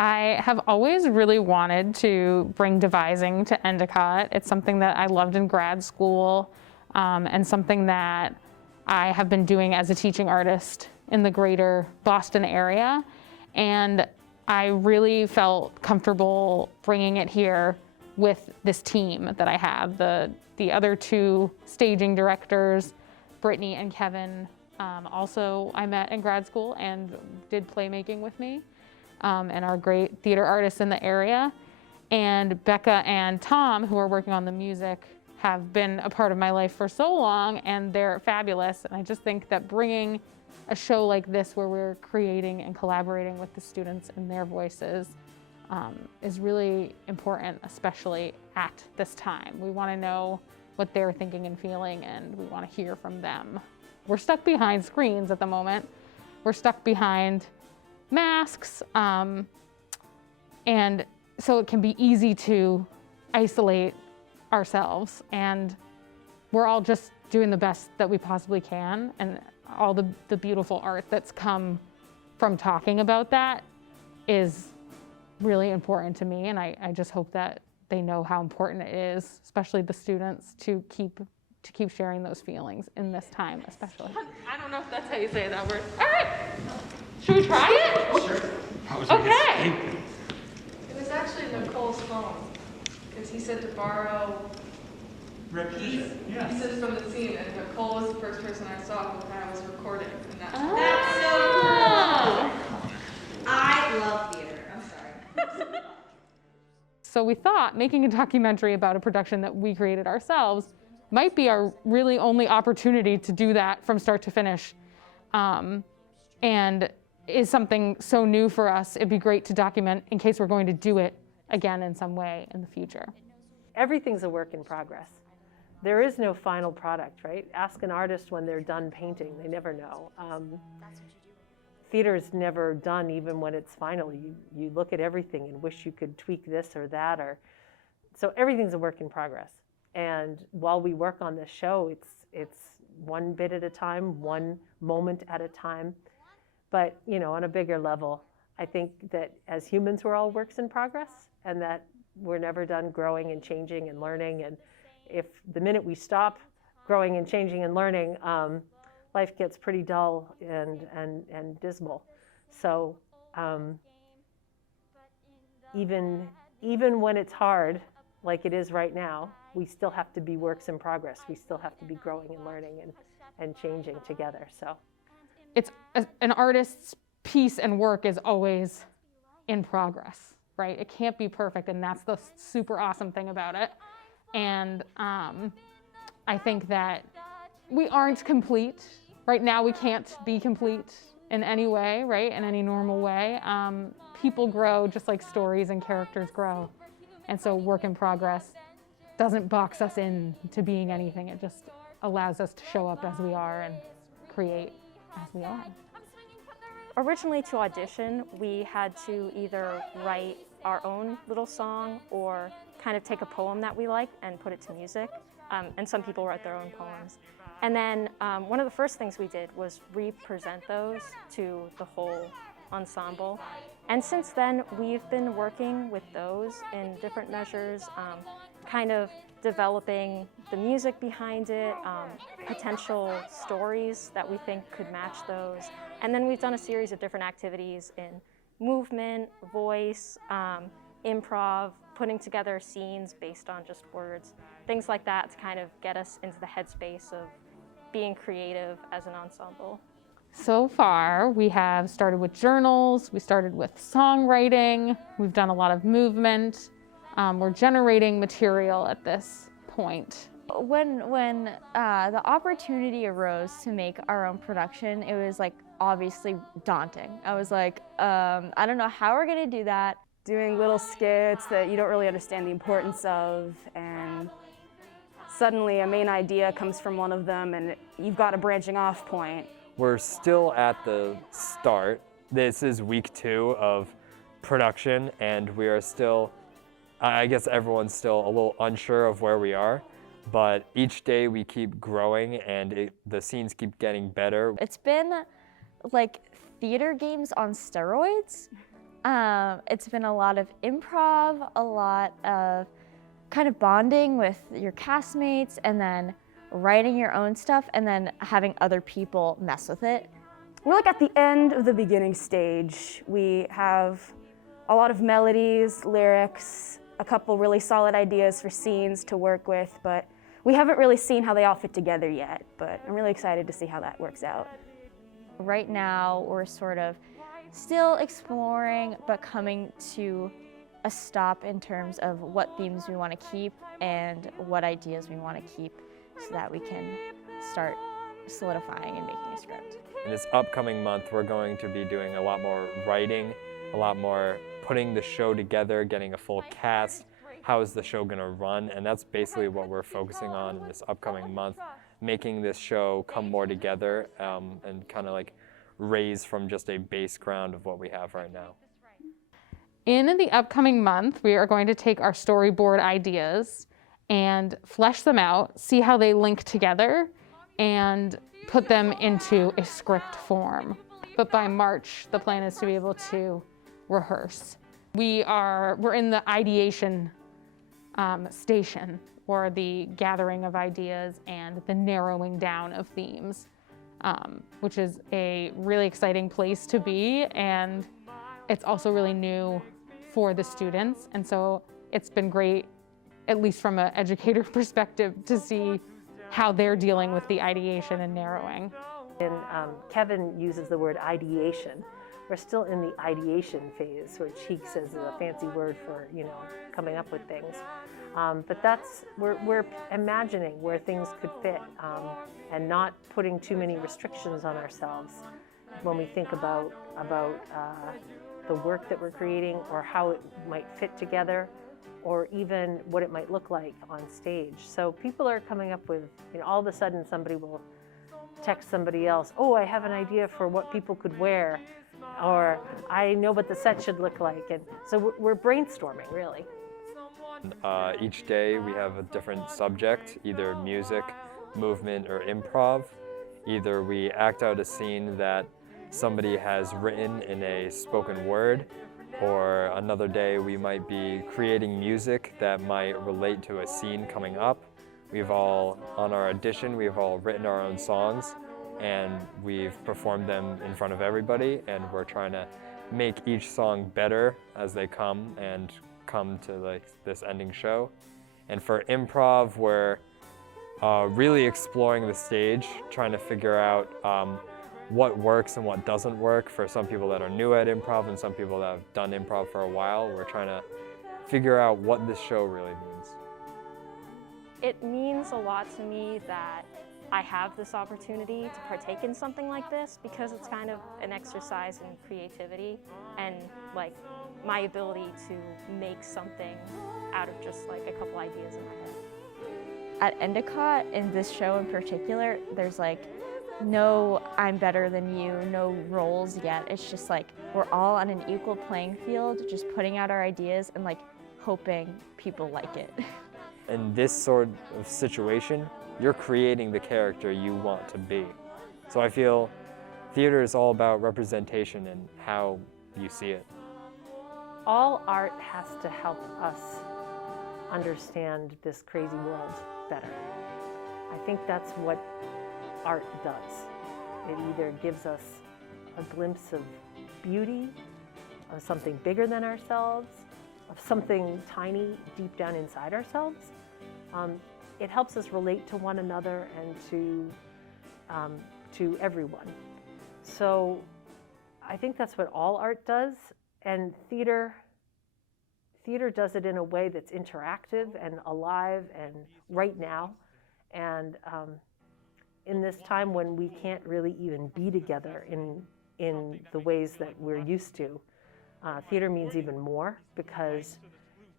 I have always really wanted to bring devising to Endicott. It's something that I loved in grad school, and something that I have been doing as a teaching artist in the greater Boston area. And I really felt comfortable bringing it here with this team that I have. The other two staging directors, Brittany and Kevin, also I met in grad school and did playmaking with me, and are great theater artists in the area. And Becca and Tom, who are working on the music, have been a part of my life for so long, and they're fabulous. And I just think that bringing a show like this, where we're creating and collaborating with the students and their voices, is really important, especially at this time. We want to know what they're thinking and feeling, and we want to hear from them. We're stuck behind screens at the moment. We're stuck behind masks, and so it can be easy to isolate ourselves, and we're all just doing the best that we possibly can, and all the beautiful art that's come from talking about that is really important to me, and I just hope that they know how important it is, especially the students, to keep sharing those feelings in this time, especially. I don't know if that's how you say that word. All right, should we try it? Sure. Okay. It was actually Nicole's phone, because he said to borrow keys. Yeah. He said from the scene, and Nicole was the first person I saw who kind of was recording. And that's Oh. I love theater. I'm sorry. So we thought making a documentary about a production that we created ourselves might be our really only opportunity to do that from start to finish, and is something so new for us. It'd be great to document in case we're going to do it again in some way in the future. Everything's a work in progress. There is no final product, right? Ask an artist when they're done painting, they never know. Theater's never done even when it's final. You look at everything and wish you could tweak this or that, so everything's a work in progress. And while we work on this show, it's one bit at a time, one moment at a time. But on a bigger level, I think that as humans, we're all works in progress, and that we're never done growing and changing and learning. And if the minute we stop growing and changing and learning, life gets pretty dull and dismal. So even when it's hard, like it is right now, we still have to be works in progress. We still have to be growing and learning and changing together. So It's an artist's piece and work is always in progress, right? It can't be perfect, and that's the super awesome thing about it. And I think that we aren't complete. Right now, we can't be complete in any way, right? In any normal way. People grow just like stories and characters grow. And so work in progress doesn't box us in to being anything. It just allows us to show up as we are and create as we are. Originally, to audition, we had to either write our own little song or kind of take a poem that we liked and put it to music. And some people write their own poems. And then one of the first things we did was represent those to the whole ensemble. And since then, we've been working with those in different measures, kind of developing the music behind it, potential stories that we think could match those. And then we've done a series of different activities in movement, voice, improv, putting together scenes based on just words, things like that to kind of get us into the headspace of being creative as an ensemble. So far, we have started with journals, we started with songwriting, we've done a lot of movement. We're generating material at this point. When the opportunity arose to make our own production, it was like obviously daunting. I was like, I don't know how we're gonna do that. Doing little skits that you don't really understand the importance of, and suddenly a main idea comes from one of them and you've got a branching off point. We're still at the start. This is week 2 of production, and we are still, I guess everyone's still a little unsure of where we are, but each day we keep growing and the scenes keep getting better. It's been like theater games on steroids. It's been a lot of improv, a lot of kind of bonding with your castmates, and then writing your own stuff, and then having other people mess with it. We're like at the end of the beginning stage. We have a lot of melodies, lyrics, a couple really solid ideas for scenes to work with, but we haven't really seen how they all fit together yet, but I'm really excited to see how that works out. Right now, we're sort of still exploring, but coming to a stop in terms of what themes we want to keep and what ideas we want to keep so that we can start solidifying and making a script. In this upcoming month, we're going to be doing a lot more writing, a lot more putting the show together, getting a full cast, how is the show going to run, and that's basically what we're focusing on in this upcoming month, making this show come more together and kind of like raise from just a base ground of what we have right now. In the upcoming month, we are going to take our storyboard ideas and flesh them out, see how they link together, and put them into a script form. But by March, the plan is to be able to rehearse. We're in the ideation station, or the gathering of ideas and the narrowing down of themes, which is a really exciting place to be, and it's also really new for the students. And so it's been great, at least from an educator perspective, to see how they're dealing with the ideation and narrowing. And Kevin uses the word ideation. We're still in the ideation phase, which he says is a fancy word for, coming up with things. But we're imagining where things could fit and not putting too many restrictions on ourselves when we think about the work that we're creating, or how it might fit together, or even what it might look like on stage. So people are coming up with, all of a sudden somebody will text somebody else, oh, I have an idea for what people could wear, or I know what the set should look like. And so we're brainstorming, really. Each day we have a different subject, either music, movement, or improv. Either we act out a scene that somebody has written in a spoken word, or another day we might be creating music that might relate to a scene coming up. On our audition, we've all written our own songs, and we've performed them in front of everybody, and we're trying to make each song better as they come to this ending show. And for improv, we're really exploring the stage, trying to figure out what works and what doesn't work for some people that are new at improv and some people that have done improv for a while. We're trying to figure out what this show really means. It means a lot to me that I have this opportunity to partake in something like this, because it's kind of an exercise in creativity and like my ability to make something out of just like a couple ideas in my head. At Endicott, in this show in particular, there's like no I'm better than you, no roles yet. It's just like we're all on an equal playing field, just putting out our ideas and like hoping people like it. In this sort of situation, you're creating the character you want to be. So I feel theater is all about representation and how you see it. All art has to help us understand this crazy world better. I think that's what art does. It either gives us a glimpse of beauty, of something bigger than ourselves, of something tiny deep down inside ourselves. It helps us relate to one another and to everyone. So I think that's what all art does, and theater does it in a way that's interactive and alive and right now. And in this time when we can't really even be together in the ways that we're used to, theater means even more, because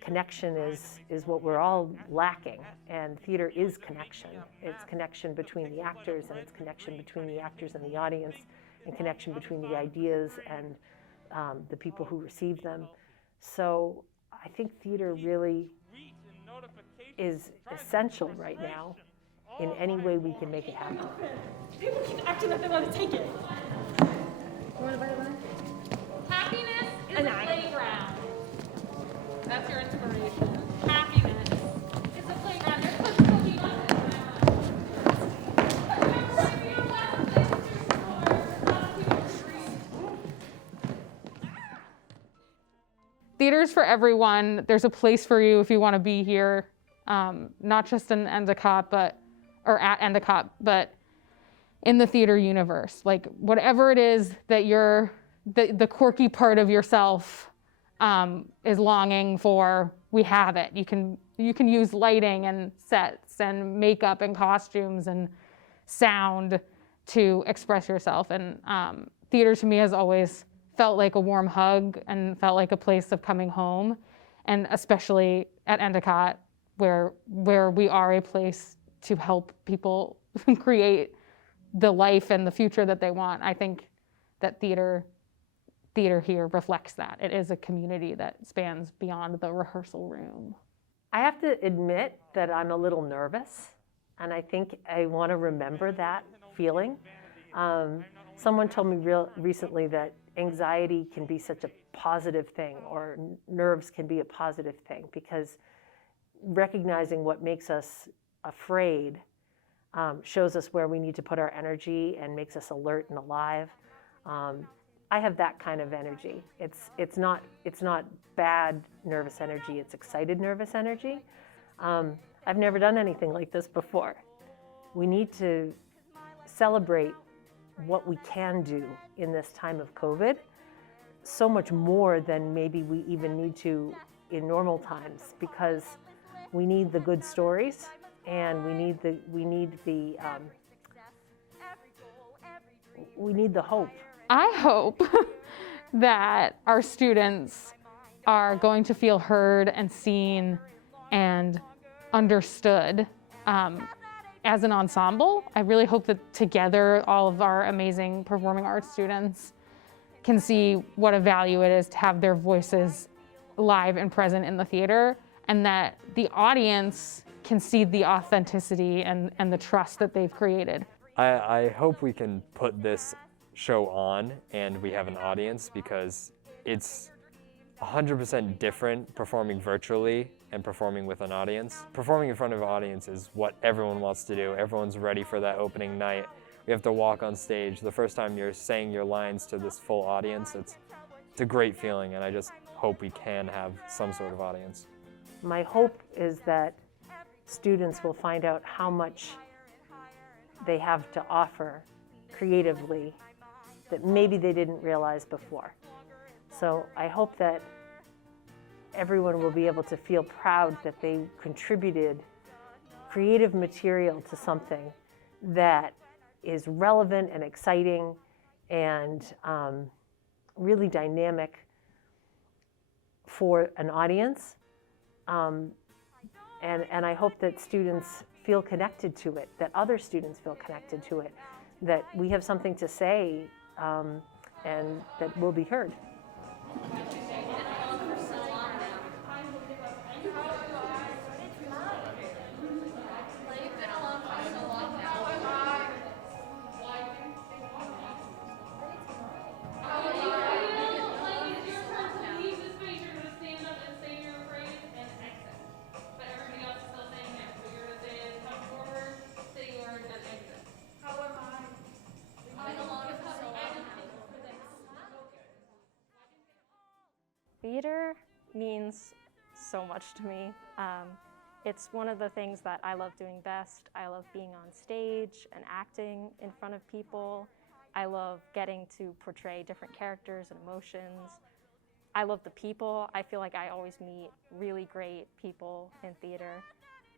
connection is what we're all lacking, and theater is connection. It's connection between the actors, and it's connection between the actors and the audience, and connection between the ideas and the people who receive them. So I think theater really is essential right now in any way we can make it happen. People keep acting like they want to take it. Happiness is Playground. That's your inspiration. Happiness. It's a playground. You're supposed to be on it. Theater's for everyone. There's a place for you if you want to be here, not just in Endicott, or at Endicott, but in the theater universe. Like whatever it is that the quirky part of yourself is longing for, we have it. You can use lighting and sets and makeup and costumes and sound to express yourself. And theater to me has always felt like a warm hug and felt like a place of coming home. And especially at Endicott, where we are a place to help people create the life and the future that they want. I think that theater here reflects that. It is a community that spans beyond the rehearsal room. I have to admit that I'm a little nervous, and I think I want to remember that feeling. Someone told me recently that anxiety can be such a positive thing, or nerves can be a positive thing, because recognizing what makes us afraid shows us where we need to put our energy and makes us alert and alive. I have that kind of energy. It's not bad nervous energy, it's excited nervous energy. I've never done anything like this before. We need to celebrate what we can do in this time of COVID, so much more than maybe we even need to in normal times, because we need the good stories and we need the hope. I hope that our students are going to feel heard and seen and understood as an ensemble. I really hope that together all of our amazing performing arts students can see what a value it is to have their voices live and present in the theater, and that the audience can see the authenticity and the trust that they've created. I hope we can put this show on and we have an audience, because it's 100% different performing virtually and performing with an audience. Performing in front of an audience is what everyone wants to do. Everyone's ready for that opening night. We have to walk on stage. The first time you're saying your lines to this full audience, it's a great feeling, and I just hope we can have some sort of audience. My hope is that students will find out how much they have to offer creatively that maybe they didn't realize before. So I hope that everyone will be able to feel proud that they contributed creative material to something that is relevant and exciting and really dynamic for an audience. And I hope that students feel connected to it, that other students feel connected to it, that we have something to say and that will be heard. Theater means so much to me. It's one of the things that I love doing best. I love being on stage and acting in front of people. I love getting to portray different characters and emotions. I love the people. I feel like I always meet really great people in theater.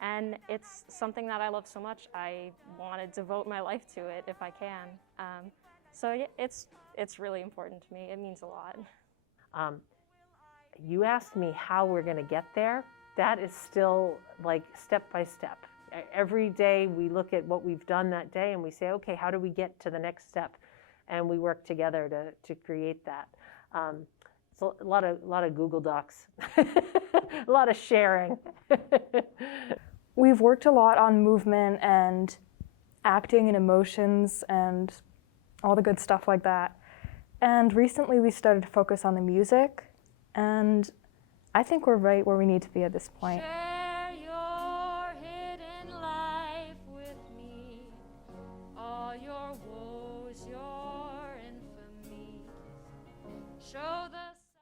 And it's something that I love so much, I want to devote my life to it if I can. So yeah, it's really important to me. It means a lot. You asked me how we're going to get there. That is still like step by step. Every day we look at what we've done that day and we say, okay, how do we get to the next step? And we work together to create that. So a lot of Google Docs, a lot of sharing. We've worked a lot on movement and acting and emotions and all the good stuff like that. And recently we started to focus on the music. And I think we're right where we need to be at this point. Share your hidden life with me, all your woes, your infamies. Show the